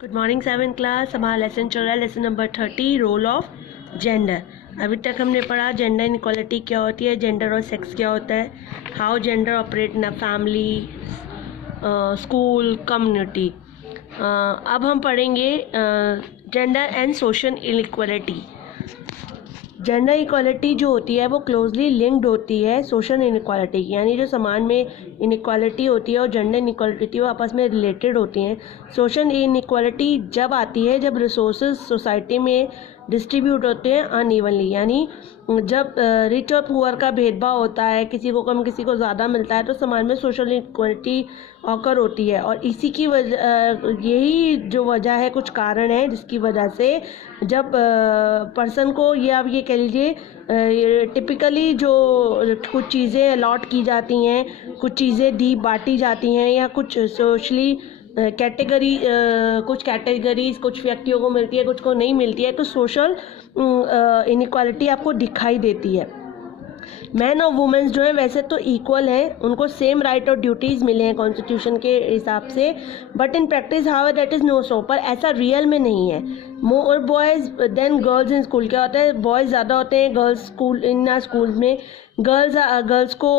Good morning 7 class. हमारा lesson चल रहा है, lesson number 30, role of gender. अभी तक हमने पढ़ा जेंडर इनइक्वालिटी क्या होती है, जेंडर और सेक्स क्या होता है, how gender operate in a family, school, community. अब हम पढ़ेंगे gender and social inequality. Gender equality जो होती है वो क्लोजली लिंक्ड होती है सोशल इनइक्वालिटी की, यानी जो समाज में इनइक्वालिटी होती है और जेंडर इनइक्वालिटी वो आपस में रिलेटेड होती हैं। सोशल इनइक्वालिटी जब आती है जब रिसोर्सेज सोसाइटी में डिस्ट्रीब्यूट होते हैं अनइवनली, यानी जब रिच और पुअर का भेदभाव होता है, किसी को कम किसी को ज़्यादा मिलता है, तो समाज में सोशल इनइक्वालिटी ऑकर होती है। और इसी की वजह यही जो वजह है, कुछ कारण है जिसकी वजह से जब पर्सन को ये आप ये कह लीजिए टिपिकली जो कुछ चीज़ें अलॉट की जाती हैं, कुछ चीज़ें दी बांटी जाती हैं, या कुछ सोशली कुछ कैटेगरीज कुछ व्यक्तियों को मिलती है, कुछ को नहीं मिलती है, तो सोशल इनइक्वालिटी आपको दिखाई देती है। मैन और वुमेन्स जो है वैसे तो इक्वल हैं, उनको सेम राइट और ड्यूटीज़ मिले हैं कॉन्स्टिट्यूशन के हिसाब से, but in practice how that is no so. पर ऐसा रियल में नहीं है। More boys than girls in school. क्या होता है, बॉयज़ ज़्यादा होते हैं गर्ल्स स्कूल इन स्कूल में। गर्ल्स को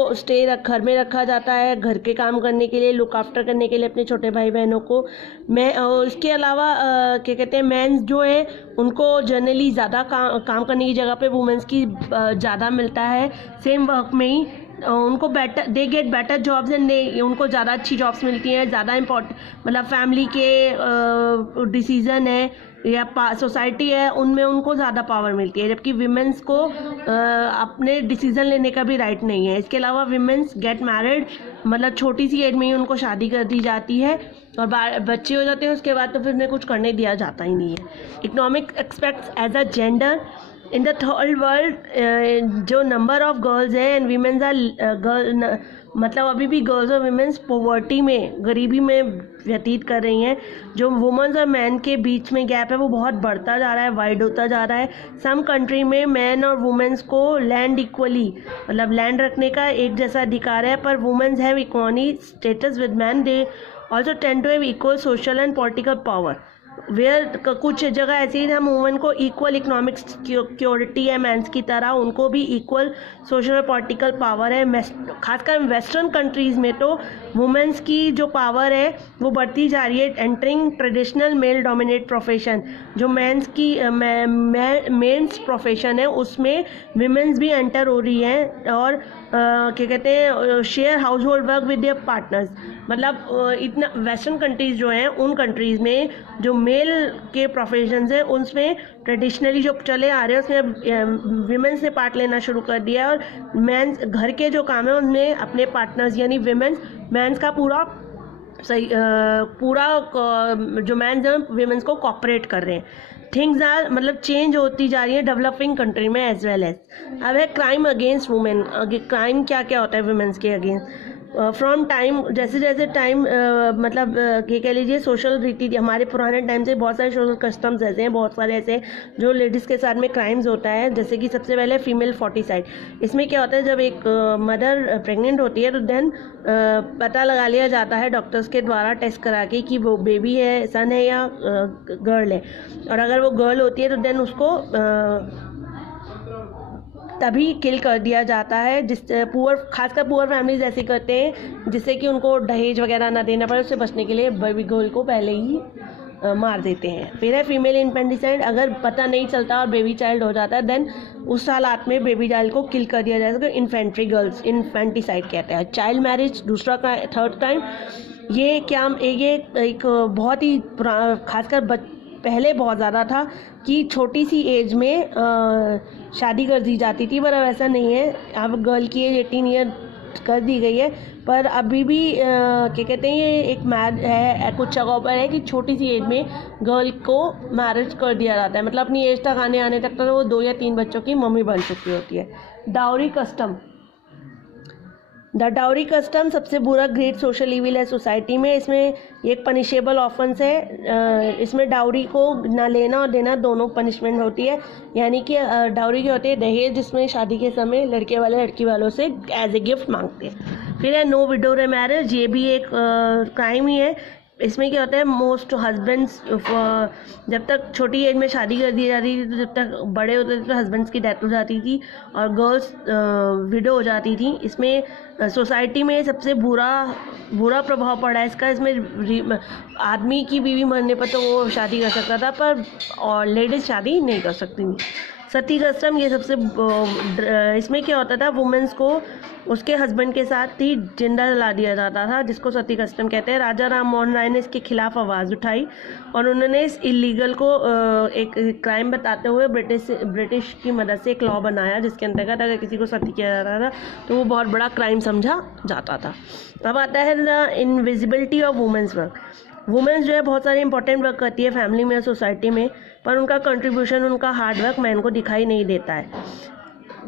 घर में रखा जाता है घर के काम करने के लिए, लुक आफ्टर करने के लिए अपने छोटे भाई बहनों को। इसके अलावा क्या कहते हैं, मेंस जो हैं उनको जनरली ज़्यादा काम करने की जगह पे वुमेन्स की ज़्यादा मिलता है सेम वर्क में ही। उनको they get better jobs and उनको ज़्यादा अच्छी जॉब्स मिलती हैं, ज़्यादा मतलब फैमिली के डिसीज़न है या सोसाइटी है उनमें उनको ज़्यादा पावर मिलती है, जबकि विमेंस को अपने डिसीज़न लेने का भी राइट नहीं है। इसके अलावा विमेंस गेट मैरिड, मतलब छोटी सी एज में ही उनको शादी कर दी जाती है और बच्चे हो जाते हैं, उसके बाद तो फिर उन्हें कुछ करने दिया जाता ही नहीं है। Economic expects as a gender in the third world जो नंबर ऑफ गर्ल्स है एंड वीमेंस आर मतलब अभी भी गर्ल्स और वीमेंस पॉवर्टी में, गरीबी में व्यतीत कर रही हैं। जो वुमेन्स और मैन के बीच में गैप है वो बहुत बढ़ता जा रहा है, वाइड होता जा रहा है। सम कंट्री में मैन और वुमेन्स को लैंड इक्वली, मतलब लैंड रखने का एक जैसा अधिकार है, पर women's have equality status with man. They also tend to have equal social and political power. कुछ जगह ऐसी है जहाँ वुमेन को इक्वल इकोनॉमिक सिक्योरिटी है मैंस की तरह, उनको भी इक्वल सोशल और पॉलिटिकल पावर है। खासकर वेस्टर्न कंट्रीज़ में तो वुमेन्स की जो पावर है वो बढ़ती जा रही है, entering traditional male dominate profession. जो मेंस की मेंस प्रोफेशन है उसमें विमेंस भी एंटर हो रही हैं और क्या कहते हैं, share house hold work with their partners. मतलब इतना वेस्टर्न कंट्रीज़ जो हैं उन कंट्रीज़ में जो मेल के प्रोफेशंस हैं उसमें ट्रेडिशनली जो चले आ रहे हैं उसमें विमेंस ने पार्ट लेना शुरू कर दिया है, और मेंस घर के जो काम है उनमें अपने पार्टनर्स यानी मेंस का पूरा जो मेंस हैं विमेंस को कॉपरेट कर रहे हैं। थिंग्स आर मतलब चेंज होती जा रही है डेवलपिंग कंट्री में एज वेल एज। अब है क्राइम अगेंस्ट वुमेन। क्राइम क्या क्या होता है वुमेन्स के अगेंस्ट फ्रॉम टाइम, जैसे जैसे टाइम मतलब ये कह लीजिए सोशल रीति, हमारे पुराने टाइम से बहुत सारे सोशल कस्टम्स ऐसे हैं, बहुत सारे ऐसे जो लेडीज़ के साथ में क्राइम्स होता है। जैसे कि सबसे पहले फीमेल फोर्टिसाइड। इसमें क्या होता है, जब एक मदर प्रेग्नेंट होती है तो देन पता लगा लिया जाता है डॉक्टर्स के द्वारा टेस्ट करा के कि वो बेबी है, सन है या गर्ल है। और अगर वो गर्ल होती है तो देन उसको तभी किल कर दिया जाता है। खासकर पुअर फैमिलीज ऐसे करते हैं जिससे कि उनको दहेज वगैरह ना देना पड़े, उससे बचने के लिए बेबी गर्ल को पहले ही मार देते हैं। फिर है फीमेल इन्फेंटिसाइड। अगर पता नहीं चलता और बेबी चाइल्ड हो जाता है देन उस हालात में बेबी चाइल्ड को किल कर दिया जाता है, इन्फेंट्री गर्ल्स इन्फेंटिसाइड कहते हैं। चाइल्ड मैरिज दूसरा थर्ड टाइम। ये एक बहुत ही खासकर पहले बहुत ज़्यादा था कि छोटी सी एज में शादी कर दी जाती थी, पर अब ऐसा नहीं है। अब गर्ल की एज 18 ईयर कर दी गई है, पर अभी भी क्या कहते हैं, ये एक है कुछ जगहों पर है कि छोटी सी एज में गर्ल को मैरिज कर दिया जाता है, मतलब अपनी एज तक आने तक तो वो 2 या 3 बच्चों की मम्मी बन चुकी होती है। Dowry custom. The dowry custom सबसे बुरा ग्रेट सोशल इविल है सोसाइटी में। इसमें एक पनिशेबल ऑफेंस है। इसमें डाउरी को ना लेना और देना दोनों पनिशमेंट होती है। यानी कि डाउरी क्या होती है, दहेज, जिसमें शादी के समय लड़के वाले लड़की वालों से एज ए गिफ्ट मांगते हैं। फिर है नो विडो मैरिज। ये भी एक क्राइम ही है। इसमें क्या होता है, मोस्ट हस्बैंड्स जब तक छोटी एज में शादी कर दी जाती थी, तो जब तक बड़े होते थे तो हस्बैंड्स की डेथ हो जाती थी और गर्ल्स विडो हो जाती थी। इसमें सोसाइटी में सबसे बुरा प्रभाव पड़ा है इसका। इसमें आदमी की बीवी मरने पर तो वो शादी कर सकता था, पर और लेडीज़ शादी नहीं कर सकती थी। सती कस्टम ये सबसे इसमें क्या होता था, वुमेन्स को उसके हस्बैंड के साथ ही जिंदा जला दिया जाता था, जिसको सती कस्टम कहते हैं। राजा राम मोहन राय ने इसके खिलाफ आवाज़ उठाई और उन्होंने इस इलीगल को एक क्राइम बताते हुए ब्रिटिश की मदद से एक लॉ बनाया, जिसके अंतर्गत अगर किसी को सती किया जाता था तो वो बहुत बड़ा क्राइम समझा जाता था। अब आता है the invisibility of women's work. Women's जो है बहुत सारे इंपॉर्टेंट वर्क करती है फैमिली में, सोसाइटी में, पर उनका कंट्रीब्यूशन, उनका हार्ड वर्क मैन को दिखाई नहीं देता है।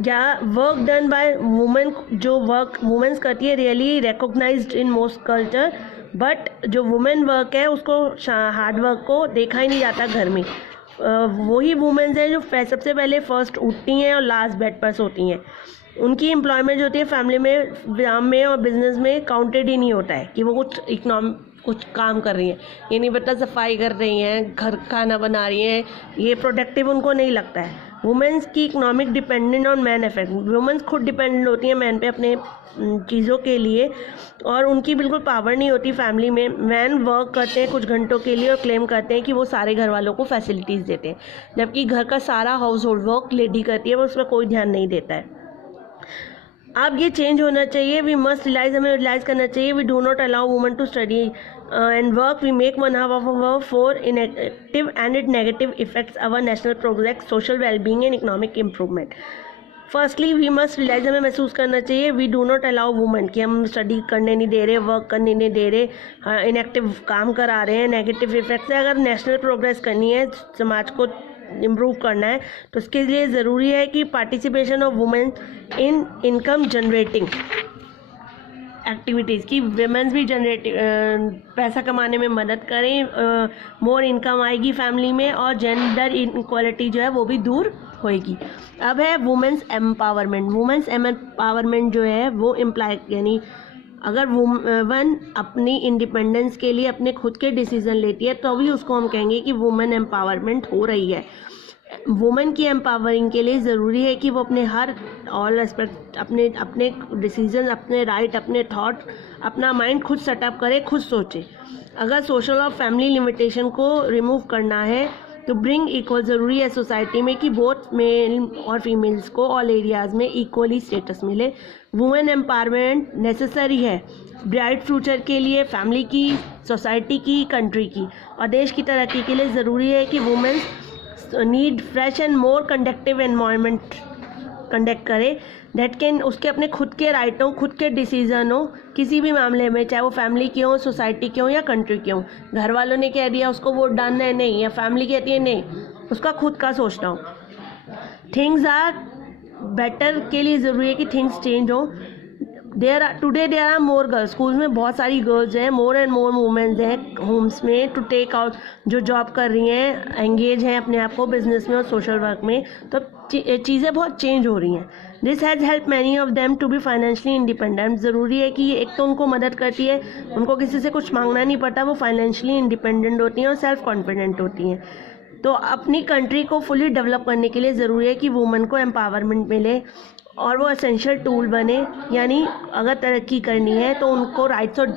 या वर्क डन बाय वुमेन, जो वर्क वुमेन्स करती है really recognised in most culture, but जो वुमेन वर्क है उसको हार्ड वर्क को देखा ही नहीं जाता घर में। वही वुमेन्स हैं जो सबसे पहले फर्स्ट उठती हैं और लास्ट बेड पर सोती हैं। उनकी एम्प्लॉयमेंट जो होती है फैमिली में, काम में और बिजनेस में काउंटेड ही नहीं होता है कि वो कुछ काम कर रही हैं। ये नहीं पता सफाई कर रही हैं, घर खाना बना रही हैं, ये प्रोडक्टिव उनको नहीं लगता है। वुमेन्स की economic dependent on man effect. Women's खुद डिपेंडेंट होती हैं मैन पे अपने चीज़ों के लिए, और उनकी बिल्कुल पावर नहीं होती फैमिली में। मैन वर्क करते हैं कुछ घंटों के लिए और क्लेम करते हैं कि वो सारे घर वालों को फैसिलिटीज़ देते हैं, जबकि घर का सारा हाउस होल्ड वर्क लेडी करती है, वो उस पर कोई ध्यान नहीं देता है। अब ये चेंज होना चाहिए। वी मस्ट रियलाइज, हमें रियलाइज़ करना चाहिए, we do not allow woman to study and work, we make one half of work for inactive and it negative effects our national progress, social wellbeing and economic improvement. Firstly we must realise, हमें महसूस करना चाहिए, we do not allow women, कि हम study करने नहीं दे रहे, work करने नहीं दे रहे, इनएक्टिव काम करा रहे हैं, नेगेटिव इफेक्ट्स है। अगर नेशनल प्रोग्रेस करनी है, समाज को इम्प्रूव करना है, तो इसके लिए ज़रूरी है कि participation of women in income generating activities, की वुमेन्स भी पैसा कमाने में मदद करें, मोर इनकम आएगी फैमिली में और जेंडर इनक्वालिटी जो है वो भी दूर होएगी। अब है वुमेन्स एम्पावरमेंट। वुमेन्स एम्पावरमेंट जो है वो इम्प्लाई, यानी अगर वुमन अपनी इंडिपेंडेंस के लिए अपने खुद के डिसीजन लेती है तो भी उसको हम कहेंगे कि वुमेन एम्पावरमेंट हो रही है। वुमेन की एम्पावरिंग के लिए ज़रूरी है कि वो अपने हर ऑल एस्पेक्ट, अपने डिसीजन, अपने राइट, अपने थॉट, अपना माइंड खुद सेटअप करे, खुद सोचे। अगर सोशल और फैमिली लिमिटेशन को रिमूव करना है तो ब्रिंग इक्वल, ज़रूरी है सोसाइटी में कि बोथ मेल और फीमेल्स को ऑल एरियाज़ में इक्वली स्टेटस मिले। वुमेन एम्पावरमेंट नेसेसरी है ब्राइट फ्यूचर के लिए, फैमिली की, सोसाइटी की, कंट्री की और देश की तरक्की के लिए। ज़रूरी है कि women's need fresh and more conductive environment conduct करे दैट कैन, उसके अपने खुद के राइट हो, खुद के डिसीजन हो किसी भी मामले में, चाहे वो फैमिली के हो, सोसाइटी के हो या कंट्री के हो। घर वालों ने कह दिया उसको वोट डालना है, नहीं, या फैमिली कहती है नहीं, उसका खुद का सोचना हो। थिंग्स आर बेटर के लिए ज़रूरी है कि थिंग्स चेंज हो। Today there are more girls, school में बहुत सारी गर्ल्स हैं, मोर एंड मोर वुमेन्स हैं होम्स में टू टेक आउट, जो जॉब कर रही हैं, एंगेज हैं अपने आप को बिजनेस में और सोशल वर्क में, तो चीज़ें बहुत चेंज हो रही हैं। This has help many of them to be financially independent. ज़रूरी है कि एक तो उनको मदद करती है, उनको किसी से कुछ मांगना नहीं पड़ता, वो फाइनेंशियली इंडिपेंडेंट होती हैं और सेल्फ कॉन्फिडेंट होती हैं। तो अपनी कंट्री को फुली डेवलप करने के लिए ज़रूरी है कि वुमेन को एम्पावरमेंट मिले और वो एसेंशियल टूल बने। यानी अगर तरक्की करनी है तो उनको राइट्स और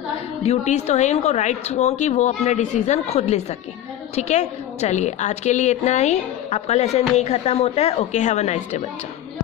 ड्यूटीज़ तो हैं, उनको राइट्स हों कि वो अपने डिसीज़न खुद ले सके। ठीक है, चलिए आज के लिए इतना ही। आपका लेसन यही ख़त्म होता है। Okay, have a nice day बच्चा।